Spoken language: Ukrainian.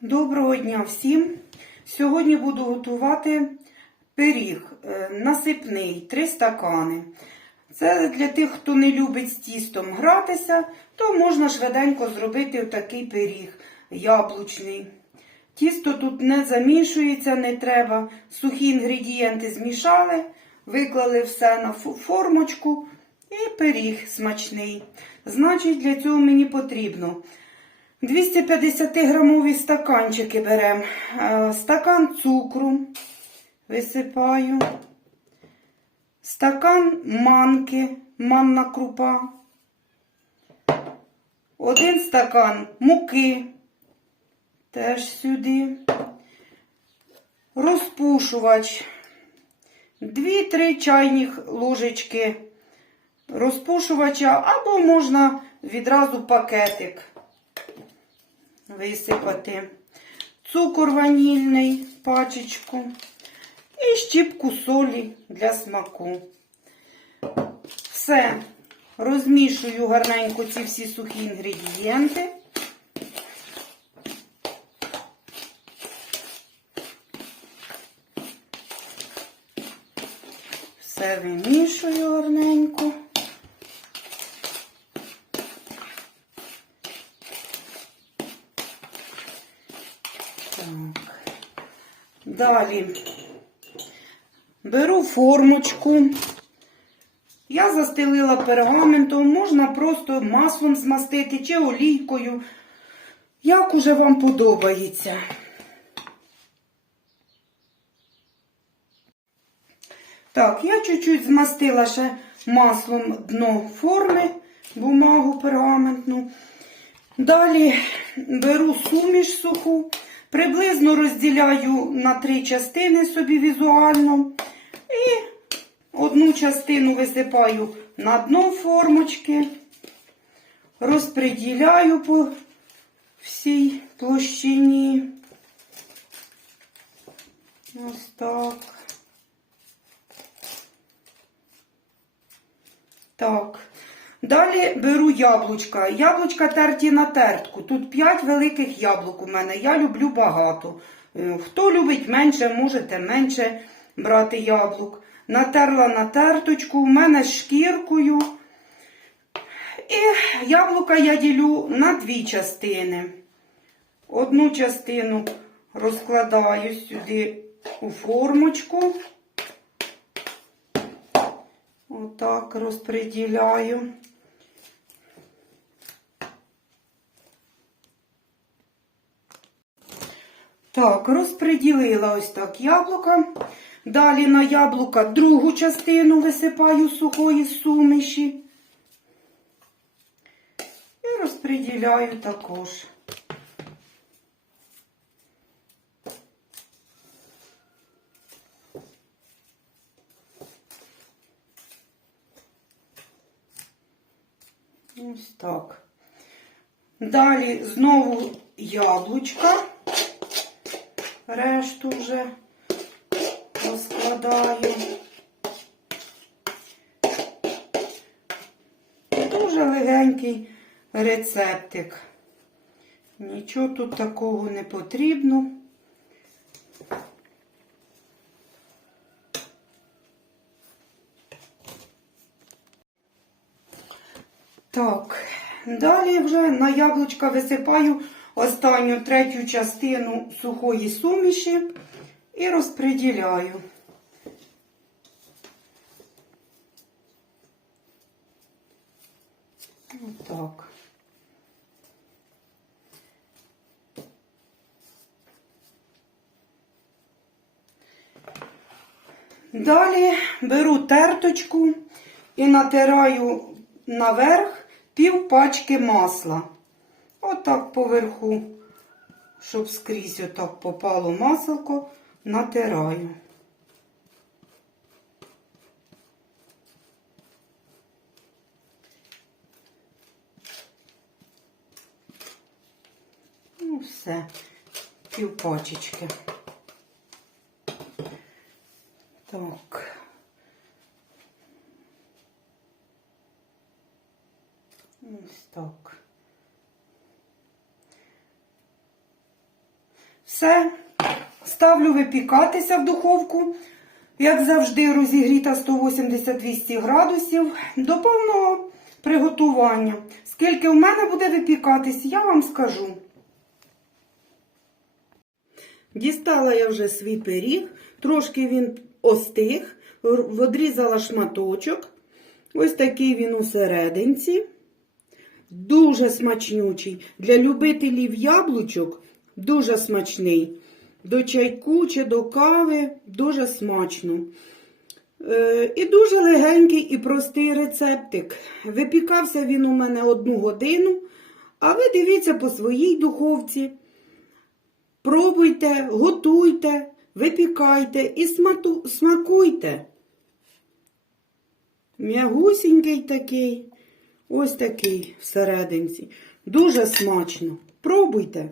Доброго дня всім! Сьогодні буду готувати пиріг е, насипний, 3 стакани. Це для тих, хто не любить з тістом гратися, то можна швиденько зробити отакий пиріг яблучний. Тісто тут не замішується, не треба. Сухі інгредієнти змішали, виклали все на формочку і пиріг смачний. Значить, для цього мені потрібно 250 грамові стаканчики беремо. Е, Стакан цукру висипаю. Стакан манки, манна крупа. Один стакан муки. Теж сюди. Розпушувач. 2-3 чайних ложечки розпушувача, або можна відразу пакетик висипати. Цукор ванільний, пачечку. І щіпку солі для смаку. Все. Розмішую гарненько ці всі сухі інгредієнти. Все вимішую гарненько. Так. Далі беру формочку. Я застелила пергаментом, можна просто маслом змастити чи олійкою, як уже вам подобається. Так, я чуть-чуть змастила ще маслом дно форми, бумагу пергаментну. Далі беру суміш суху, приблизно розділяю на три частини собі візуально. І одну частину висипаю на дно формочки, розприділяю по всій площині. Ось так. Далі беру яблучка. Яблучка терті на тертку. Тут 5 великих яблук у мене. Я люблю багато. Е, Хто любить менше, можете менше брати яблук. Натерла на терточку, у мене з шкіркою. І яблука я ділю на дві частини. Одну частину розкладаю сюди у формочку. Отак розподіляю. Так, розподілила ось так яблука. Далі на яблука другу частину висипаю сухої суміші. І розподіляю також. Ось так. Далі знову яблучка. Решту вже розкладаю. Дуже легенький рецептик. Нічого тут такого не потрібно. Так, далі вже на яблучка висипаю останню третю частину сухої суміші і розподіляю. Отак. Далі беру терточку і натираю наверх пів пачки масла. Отак поверху, щоб скрізь отак попало маселко, натираю. Ну, все, пів пачечки. Так. Ось так. Все. Ставлю випікатися в духовку. Як завжди, розігріта 180-200 градусів до повного приготування. Скільки в мене буде випікатись, я вам скажу. Дістала я вже свій пиріг, трошки він остиг, відрізала шматочок. Ось такий він усерединці. Дуже смачнючий. Для любителів яблучок дуже смачний. До чайку чи до кави дуже смачно. Е, і дуже легенький і простий рецептик. Випікався він у мене одну годину, а ви дивіться по своїй духовці. Пробуйте, готуйте, випікайте і смату- смакуйте. М'ягусінький такий, ось такий всерединці. Дуже смачно. Пробуйте.